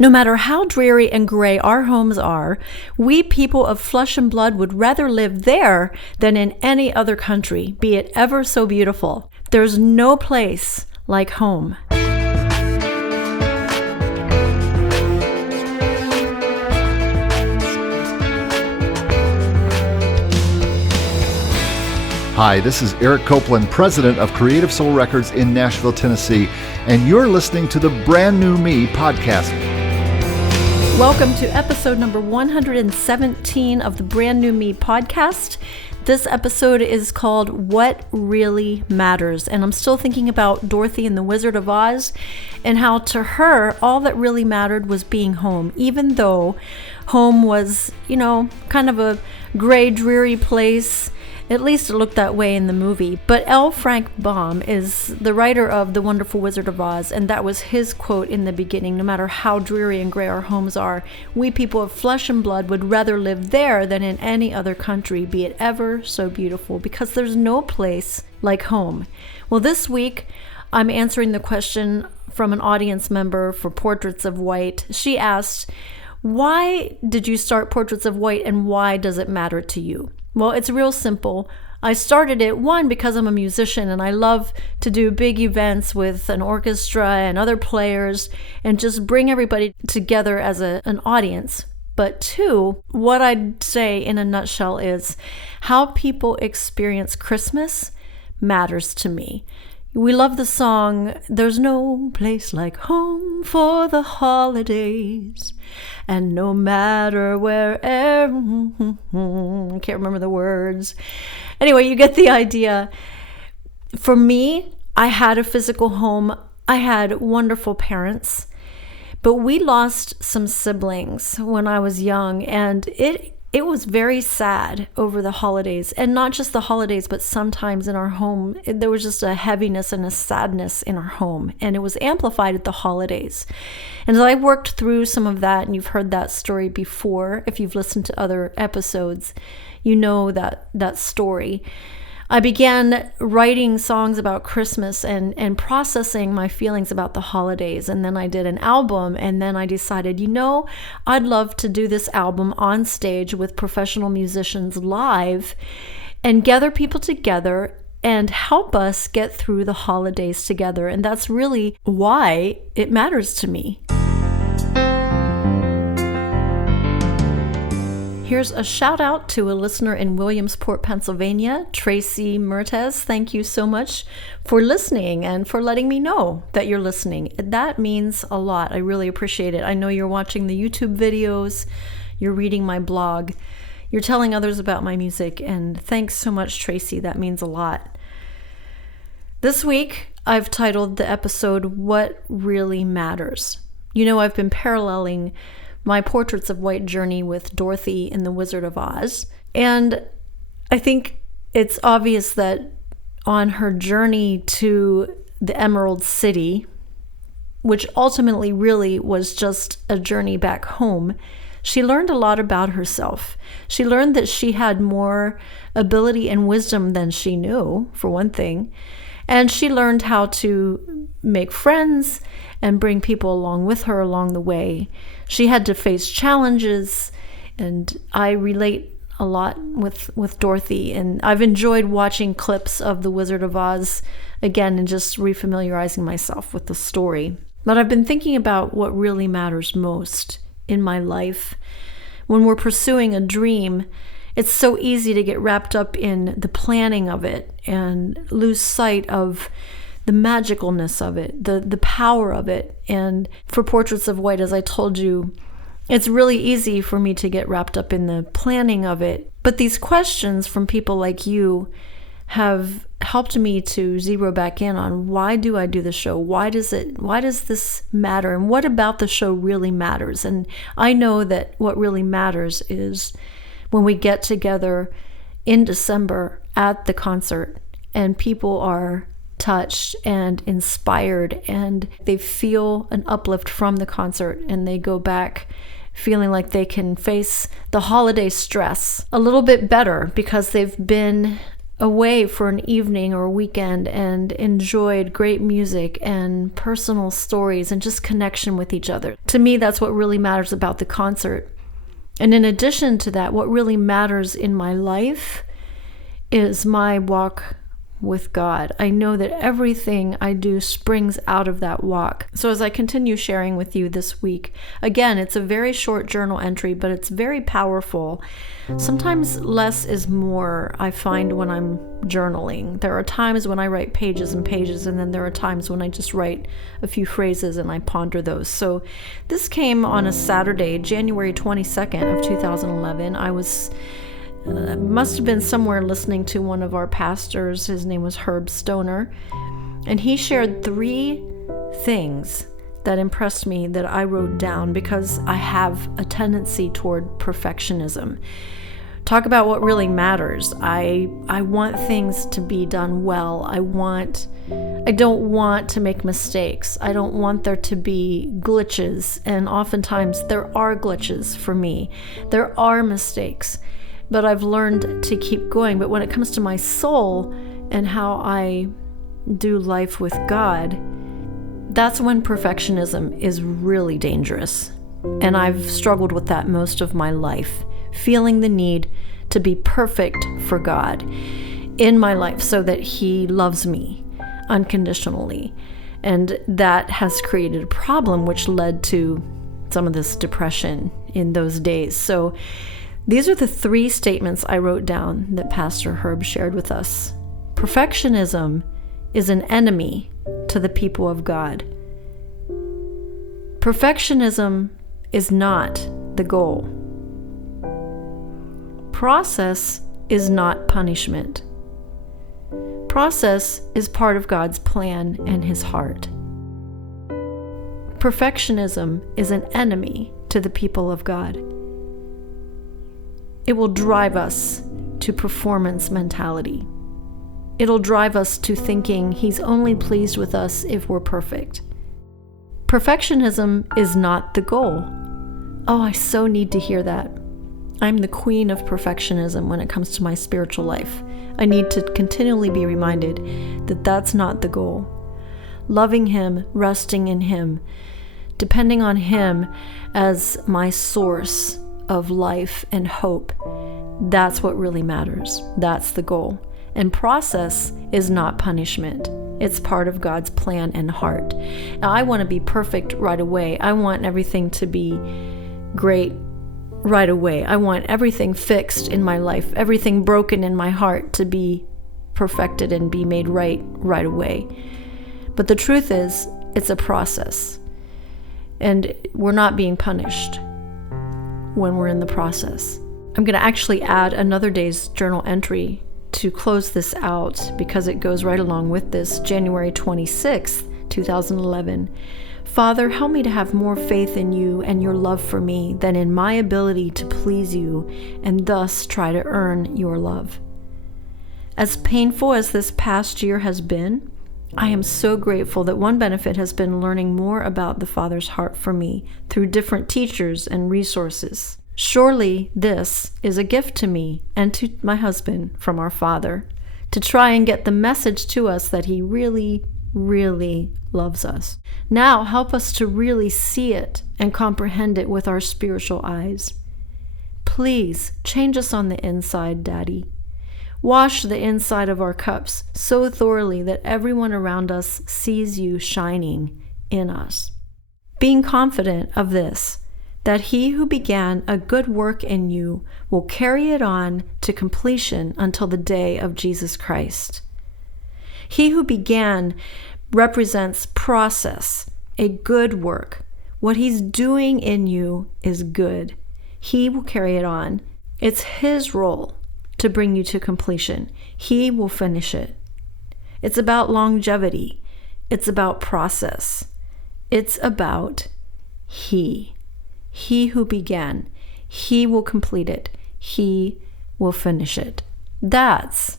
No matter how dreary and gray our homes are, we people of flesh and blood would rather live there than in any other country, be it ever so beautiful. There's no place like home. Hi, this is Eric Copeland, president of Creative Soul Records in Nashville, Tennessee, and you're listening to the Brand New Me podcast. Welcome to episode number 117 of the Brand New Me podcast. This episode is called What Really Matters, and I'm still thinking about Dorothy and the Wizard of Oz and how to her all that really mattered was being home, even though home was, kind of a gray, dreary place. At least it looked that way in the movie. But L. Frank Baum is the writer of The Wonderful Wizard of Oz, and that was his quote in the beginning. No matter how dreary and gray our homes are, we people of flesh and blood would rather live there than in any other country, be it ever so beautiful, because there's no place like home. Well, this week, I'm answering the question from an audience member for Portraits of White. She asked, why did you start Portraits of White, and why does it matter to you? Well, it's real simple. I started it, one, because I'm a musician and I love to do big events with an orchestra and other players and just bring everybody together as an audience. But two, what I'd say in a nutshell is how people experience Christmas matters to me. We love the song, "There's no place like home for the holidays, and no matter wherever," I can't remember the words. Anyway, you get the idea. For me, I had a physical home. I had wonderful parents, but we lost some siblings when I was young, and it was very sad over the holidays, and not just the holidays, but sometimes in our home, there was just a heaviness and a sadness in our home, and it was amplified at the holidays. And as I worked through some of that, and you've heard that story before, if you've listened to other episodes, you know that story. I began writing songs about Christmas and processing my feelings about the holidays. And then I did an album, and then I decided, I'd love to do this album on stage with professional musicians live and gather people together and help us get through the holidays together. And that's really why it matters to me. Here's a shout out to a listener in Williamsport, Pennsylvania, Tracy Mertes. Thank you so much for listening and for letting me know that you're listening. That means a lot. I really appreciate it. I know you're watching the YouTube videos, you're reading my blog, you're telling others about my music, and thanks so much, Tracy. That means a lot. This week, I've titled the episode, What Really Matters. I've been paralleling my Portraits of White journey with Dorothy and the Wizard of Oz. And I think it's obvious that on her journey to the Emerald City, which ultimately really was just a journey back home, she learned a lot about herself. She learned that she had more ability and wisdom than she knew, for one thing. And she learned how to make friends and bring people along with her along the way. She had to face challenges, and I relate a lot with Dorothy, and I've enjoyed watching clips of The Wizard of Oz again and just refamiliarizing myself with the story. But I've been thinking about what really matters most in my life. When we're pursuing a dream, it's so easy to get wrapped up in the planning of it and lose sight of the magicalness of it, the power of it. And for Portraits of White, as I told you, it's really easy for me to get wrapped up in the planning of it. But these questions from people like you have helped me to zero back in on, why do I do the show? Why does this matter? And what about the show really matters? And I know that what really matters is when we get together in December at the concert and people are touched and inspired and they feel an uplift from the concert and they go back feeling like they can face the holiday stress a little bit better because they've been away for an evening or a weekend and enjoyed great music and personal stories and just connection with each other. To me, that's what really matters about the concert. And in addition to that, what really matters in my life is my walk with God. I know that everything I do springs out of that walk. So as I continue sharing with you this week, again, it's a very short journal entry, but it's very powerful. Sometimes less is more, I find, when I'm journaling. There are times when I write pages and pages, and then there are times when I just write a few phrases and I ponder those. So this came on a Saturday, January 22nd of 2011. I was must have been somewhere listening to one of our pastors. His name was Herb Stoner, and he shared 3 things that impressed me that I wrote down because I have a tendency toward perfectionism. Talk about what really matters. I want things to be done well. I don't want to make mistakes. I don't want there to be glitches, and oftentimes there are glitches for me. There are mistakes. But I've learned to keep going. But when it comes to my soul and how I do life with God, that's when perfectionism is really dangerous. And I've struggled with that most of my life, feeling the need to be perfect for God in my life so that He loves me unconditionally. And that has created a problem, which led to some of this depression in those days. So these are the 3 statements I wrote down that Pastor Herb shared with us. Perfectionism is an enemy to the people of God. Perfectionism is not the goal. Process is not punishment. Process is part of God's plan and His heart. Perfectionism is an enemy to the people of God. It will drive us to performance mentality. It'll drive us to thinking He's only pleased with us if we're perfect. Perfectionism is not the goal. Oh, I so need to hear that. I'm the queen of perfectionism when it comes to my spiritual life. I need to continually be reminded that that's not the goal. Loving Him, resting in Him, depending on Him as my source of life and hope, that's what really matters. That's the goal. And process is not punishment. It's part of God's plan and heart. Now, I want to be perfect right away. I want everything to be great right away. I want everything fixed in my life, everything broken in my heart to be perfected and be made right away. But the truth is, it's a process. And we're not being punished when we're in the process. I'm going to actually add another day's journal entry to close this out because it goes right along with this. January 26th, 2011. Father, help me to have more faith in You and Your love for me than in my ability to please You and thus try to earn Your love. As painful as this past year has been, I am so grateful that one benefit has been learning more about the Father's heart for me through different teachers and resources. Surely this is a gift to me and to my husband from our Father, to try and get the message to us that He really, really loves us. Now help us to really see it and comprehend it with our spiritual eyes. Please change us on the inside, Daddy. Wash the inside of our cups so thoroughly that everyone around us sees You shining in us. Being confident of this, that He who began a good work in you will carry it on to completion until the day of Jesus Christ. He who began represents process, a good work. What He's doing in you is good. He will carry it on. It's His role to bring you to completion. He will finish it. It's about longevity. It's about process. It's about He. He who began. He will complete it. He will finish it. That's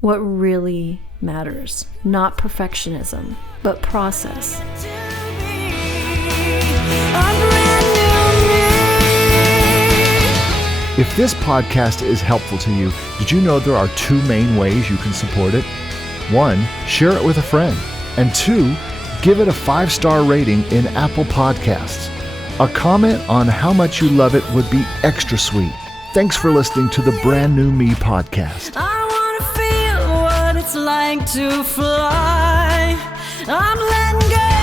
what really matters. Not perfectionism, but process. If this podcast is helpful to you, did you know there are 2 main ways you can support it? 1, share it with a friend. And 2, give it a 5-star rating in Apple Podcasts. A comment on how much you love it would be extra sweet. Thanks for listening to the Brand New Me podcast. I want to feel what it's like to fly. I'm letting go.